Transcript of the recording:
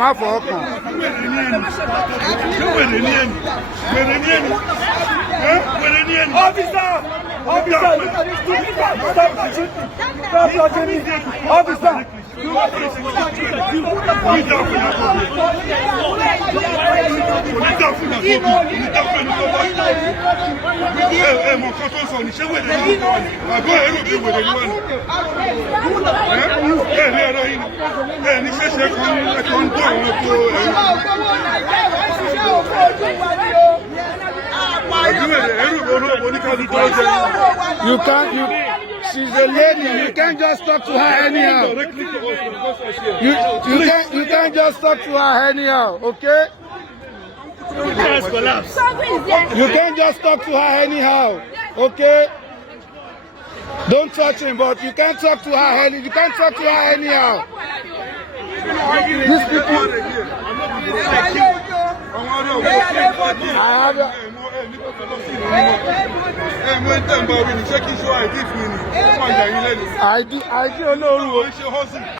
Má fọwọ́ kàn. Officer, look at this. Stop touching me. Officer. You can't. She's a lady. You can't just talk to her anyhow. You can't just talk to her anyhow. Okay? You can't just talk to her anyhow. Okay? Don't touch him, but you can't talk to her. You can't talk to her anyhow. These people. I do.